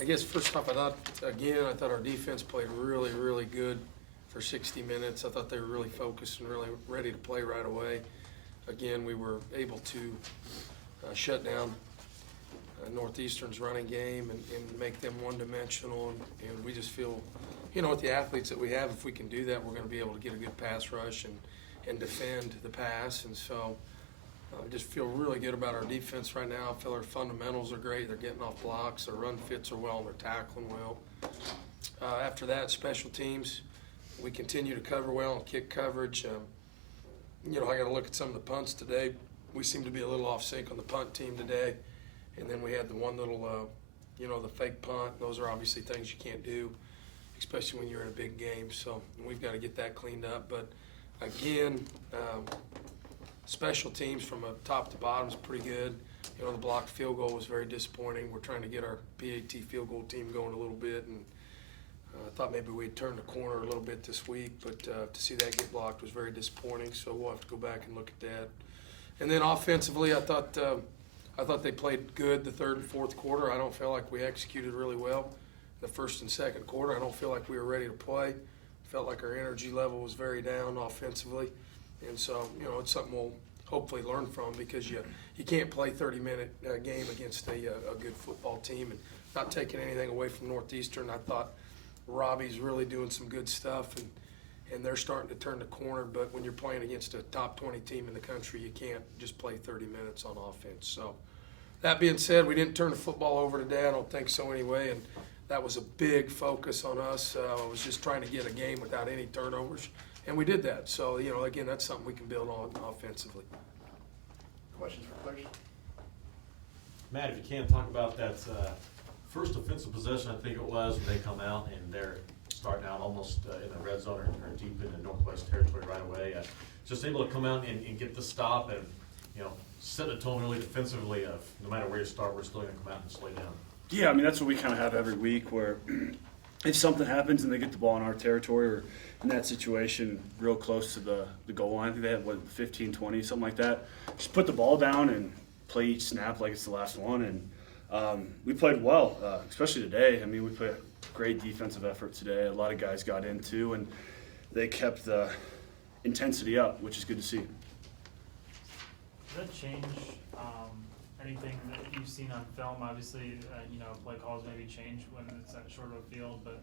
I guess first off, I thought our defense played really, really good for 60 minutes. I thought they were really focused and really ready to play right away. Again, we were able to shut down Northeastern's running game and make them one-dimensional, and we just feel, with the athletes that we have, if we can do that, we're going to be able to get a good pass rush and defend the pass. And so I just feel really good about our defense right now. I feel our fundamentals are great. They're getting off blocks. Their run fits are well, and they're tackling well. After that, special teams, we continue to cover well and kick coverage. I got to look at some of the punts today. We seem to be a little off sync on the punt team today. And then we had the one little, the fake punt. Those are obviously things you can't do, especially when you're in a big game. So we've got to get that cleaned up. But again, special teams from a top to bottom is pretty good. The blocked field goal was very disappointing. We're trying to get our PAT field goal team going a little bit, and I thought maybe we'd turn the corner a little bit this week, but to see that get blocked was very disappointing. So we'll have to go back and look at that. And then offensively, I thought they played good the third and fourth quarter. I don't feel like we executed really well the first and second quarter. I don't feel like we were ready to play. Felt like our energy level was very down offensively. And so, it's something we'll hopefully learn from, because you can't play 30-minute game against a good football team. And not taking anything away from Northeastern, I thought Robbie's really doing some good stuff, and they're starting to turn the corner. But when you're playing against a top 20 team in the country, you can't just play 30 minutes on offense. So that being said, we didn't turn the football over today. I don't think so anyway, and that was a big focus on us. I was just trying to get a game without any turnovers, and we did that. So, again, that's something we can build on offensively. Questions for Coach? Matt, if you can, talk about that first offensive possession, I think it was, when they come out and they're starting out almost in the red zone or deep in the Northwest territory right away. Just able to come out and get the stop and, set a tone really defensively of no matter where you start, we're still going to come out and slow down. Yeah, that's what we kind of have every week, where if something happens and they get the ball in our territory or in that situation real close to the goal line, I think they had, 15, 20, something like that, just put the ball down and play each snap like it's the last one. And we played well, especially today. We played a great defensive effort today. A lot of guys got in too, and they kept the intensity up, which is good to see. Does that change anything that you've seen on film? Obviously, play calls maybe change when it's that short of a field, but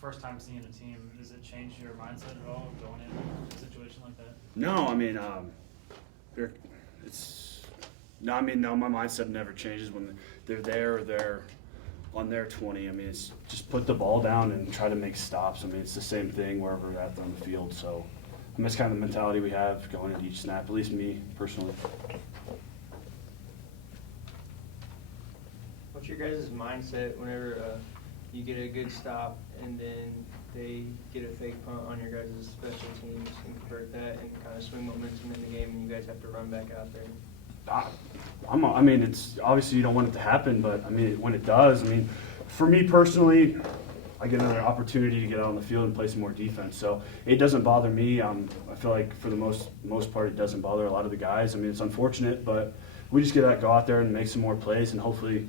first time seeing a team, does it change your mindset at all going into a situation like that? No, no, my mindset never changes when they're there or they're on their 20. It's just put the ball down and try to make stops. It's the same thing wherever we're at on the field. So that's kind of the mentality we have going into each snap, at least me personally. What's your guys' mindset whenever you get a good stop and then they get a fake punt on your guys' special teams and convert that and kind of swing momentum in the game, and you guys have to run back out there? It's obviously you don't want it to happen, but when it does, for me personally, I get another opportunity to get out on the field and play some more defense. So it doesn't bother me. I feel like for the most part, it doesn't bother a lot of the guys. It's unfortunate, but we just gotta go out there and make some more plays and hopefully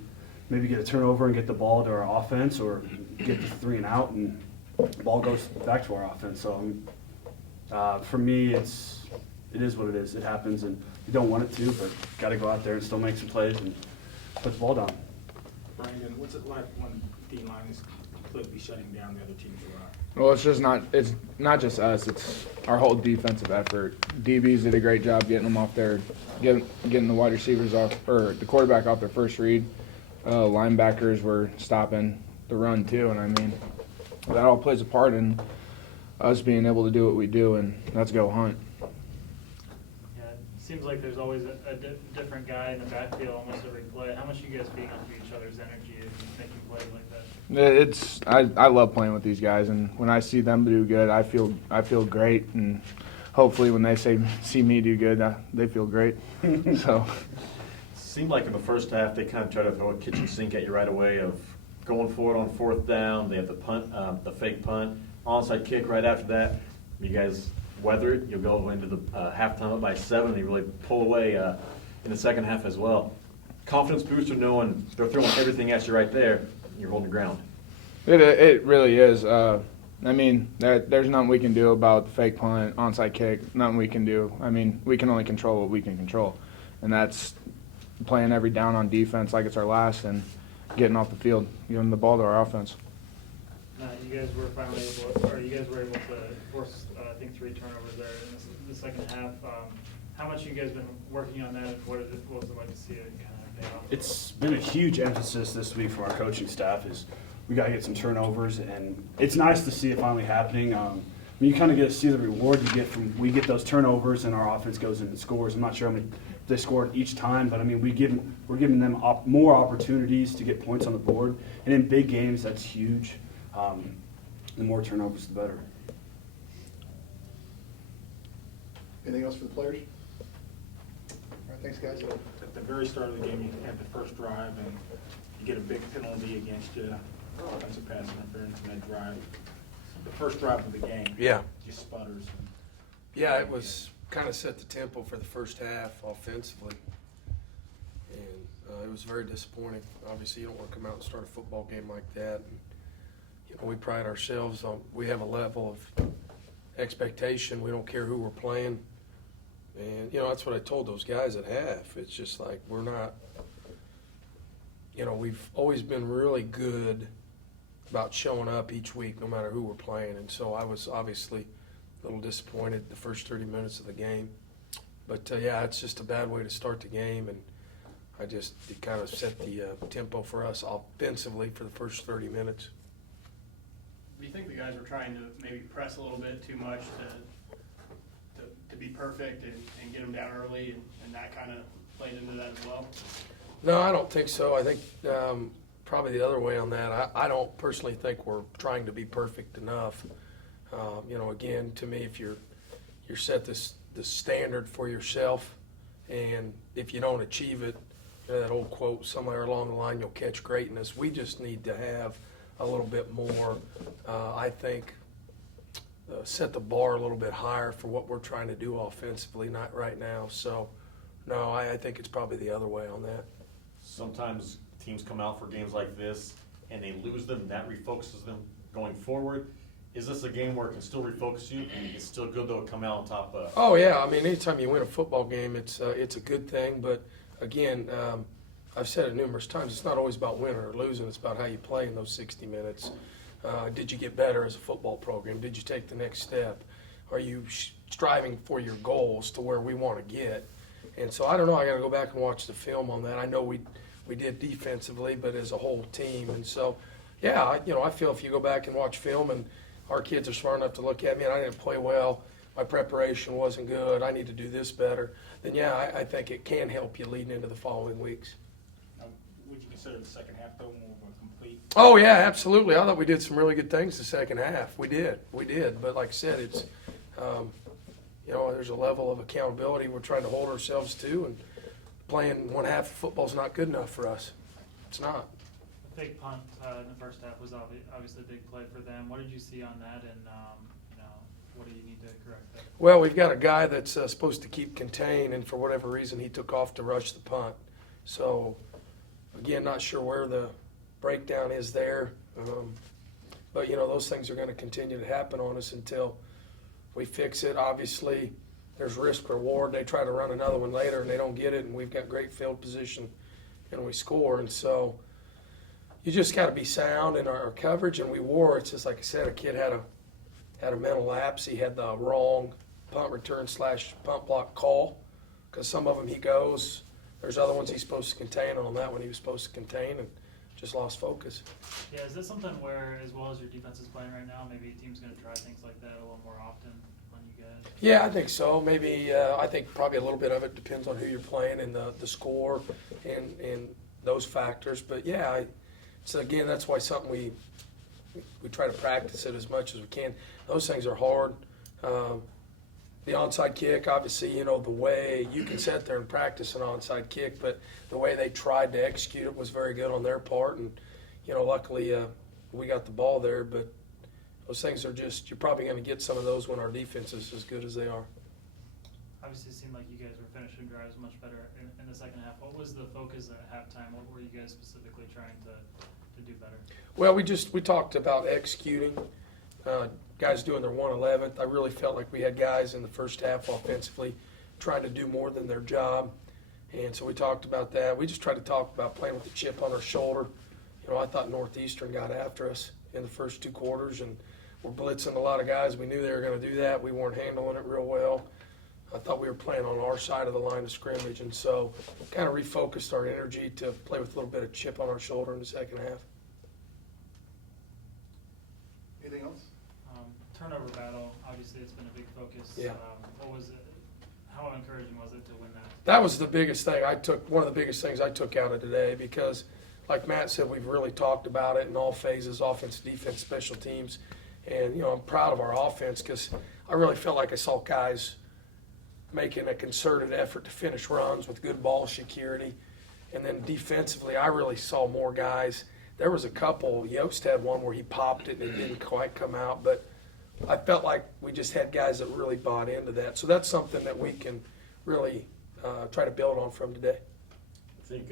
maybe get a turnover and get the ball to our offense, or get the 3 and out and the ball goes back to our offense. So for me, it is what it is. It happens, and you don't want it to, but got to go out there and still make some plays and put the ball down. Brandon, what's it like when D-line is completely shutting down the other team's run? Well, it's not just us, it's our whole defensive effort. DBs did a great job getting them off there, getting the wide receivers off, or the quarterback off their first read. Linebackers were stopping the run too, and that all plays a part in us being able to do what we do, and that's go hunt. Yeah, it seems like there's always a different guy in the backfield almost every play. How much are you guys feeding off each other's energy and making plays like that? I love playing with these guys, and when I see them do good, I feel great, and hopefully when they see me do good, they feel great. So. Seemed like in the first half they kind of tried to throw a kitchen sink at you right away of going forward on fourth down. They have the punt, the fake punt, onside kick right after that. You guys weather it. You'll go into the halftime up by 7, and you really pull away in the second half as well. confidence booster knowing they're throwing everything at you right there, and you're holding your ground. It really is. I mean, there's nothing we can do about the fake punt, onside kick. Nothing we can do. I mean, we can only control what we can control, and that's playing every down on defense like it's our last and getting off the field, giving the ball to our offense. You guys were finally able, or you guys were able to force, I think, 3 turnovers there in the second half. How much you guys been working on that, and what was it like to see it kind of pay off? It's been a huge emphasis this week from our coaching staff is we got to get some turnovers, and it's nice to see it finally happening. You kind of get to see the reward you get from we get those turnovers and our offense goes in and scores. I'm not sure how many they scored each time, but I mean we're giving them more opportunities to get points on the board, and in big games that's huge. The more turnovers, the better. Anything else for the players? All right, thanks, guys. At the very start of the game, you had the first drive, and you get a big penalty against you, offensive pass interference in that drive. The first drive of the game. Yeah. Just sputters. Yeah, it was kind of set the tempo for the first half offensively. And it was very disappointing. Obviously, you don't want to come out and start a football game like that. And, you know, we pride ourselves on, we have a level of expectation. We don't care who we're playing. And, you know, that's what I told those guys at half. It's just like we're not, you know, we've always been really good about showing up each week no matter who we're playing. And so I was obviously a little disappointed the first 30 minutes of the game. But, yeah, it's just a bad way to start the game. And it kind of set the tempo for us offensively for the first 30 minutes. Do you think the guys were trying to maybe press a little bit too much to be perfect and get them down early, and that kind of played into that as well? No, I don't think so. I think probably the other way on that. I don't personally think we're trying to be perfect enough. You know, again, to me, if you're set this standard for yourself, and if you don't achieve it, you know, that old quote, somewhere along the line you'll catch greatness. We just need to have a little bit more, I think, set the bar a little bit higher for what we're trying to do offensively, not right now. So, no, I think it's probably the other way on that. Sometimes teams come out for games like this and they lose them, and that refocuses them going forward. Is this a game where it can still refocus you, and it's still good though to come out on top of? Oh yeah, I mean, anytime you win a football game, it's a good thing. But again, I've said it numerous times. It's not always about winning or losing. It's about how you play in those 60 minutes. Did you get better as a football program? Did you take the next step? Are you striving for your goals to where we want to get? And so I don't know. I got to go back and watch the film on that. I know we did defensively, but as a whole team. And so, yeah, I feel if you go back and watch film and our kids are smart enough to look at me and I didn't play well, my preparation wasn't good, I need to do this better, then yeah, I think it can help you leading into the following weeks. Would you consider the second half, though, more of a complete? Oh, yeah, absolutely. I thought we did some really good things the second half. We did. But like I said, it's, there's a level of accountability we're trying to hold ourselves to, and playing one half of football is not good enough for us. It's not. The fake punt in the first half was obviously a big play for them. What did you see on that, and what do you need to correct that? Well, we've got a guy that's supposed to keep contained, and for whatever reason, he took off to rush the punt. So, again, not sure where the breakdown is there. But, those things are going to continue to happen on us until we fix it. Obviously, there's risk reward. They try to run another one later, and they don't get it, and we've got great field position, and we score. And so you just got to be sound in our coverage, and we wore. It's just like I said, a kid had a mental lapse. He had the wrong punt return / punt block call, because some of them he goes. There's other ones he's supposed to contain, and on that one he was supposed to contain and just lost focus. Yeah, is this something where, as well as your defense is playing right now, maybe a team's going to try things like that a little more often on you guys? Yeah, I think so. Maybe I think probably a little bit of it depends on who you're playing and the score and those factors. But yeah, so again, that's why something we try to practice it as much as we can. Those things are hard. The onside kick, obviously, the way you can sit there and practice an onside kick, but the way they tried to execute it was very good on their part. And, luckily we got the ball there, but those things are just, you're probably going to get some of those when our defense is as good as they are. Obviously, it seemed like you guys were finishing drives much better in the second half. What was the focus at halftime? What were you guys specifically trying to do better? Well, we talked about executing, guys doing their 111th. I really felt like we had guys in the first half offensively trying to do more than their job. And so we talked about that. We just tried to talk about playing with the chip on our shoulder. You know, I thought Northeastern got after us in the first 2 quarters and were blitzing a lot of guys. We knew they were going to do that. We weren't handling it real well. I thought we were playing on our side of the line of scrimmage, and so kind of refocused our energy to play with a little bit of chip on our shoulder in the second half. Anything else? Turnover battle, obviously it's been a big focus. Yeah. What was it? How encouraging was it to win that? That was the biggest thing one of the biggest things I took out of today, because like Matt said, we've really talked about it in all phases, offense, defense, special teams. And, you know, I'm proud of our offense because I really felt like I saw guys making a concerted effort to finish runs with good ball security. And then defensively, I really saw more guys. There was a couple. Yost had one where he popped it and it didn't quite come out. But I felt like we just had guys that really bought into that. So that's something that we can really try to build on from today. I think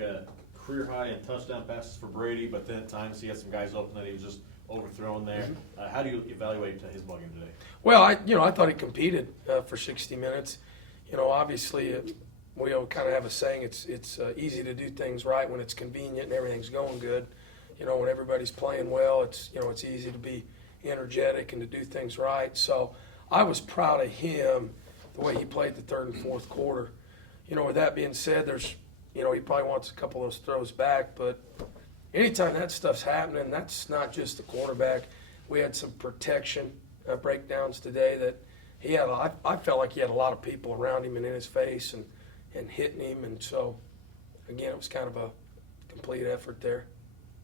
career high in touchdown passes for Brady, but then at times he had some guys open that he was just overthrown there. How do you evaluate his ball game today? Well, I thought he competed for 60 minutes. You know, obviously, we kind of have a saying, it's easy to do things right when it's convenient and everything's going good. You know, when everybody's playing well, it's easy to be energetic and to do things right. So I was proud of him, the way he played the third and fourth quarter. You know, with that being said, he probably wants a couple of those throws back, but anytime that stuff's happening, that's not just the quarterback. We had some protection breakdowns today that he had. I felt like he had a lot of people around him and in his face and hitting him, and so again, it was kind of a complete effort there.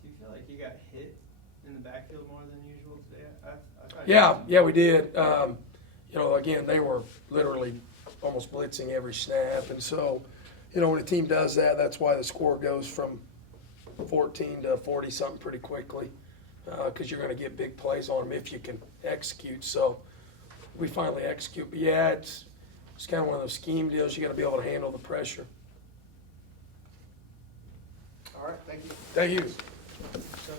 Do you feel like you got hit in the backfield more than usual today? I thought Yeah, we did. Again, they were literally almost blitzing every snap, and so, when a team does that, that's why the score goes from 14 to 40 something pretty quickly, because you're going to get big plays on them if you can execute. So we finally execute, but yeah, it's kind of one of those scheme deals. You got to be able to handle the pressure. All right, thank you. Thank you. So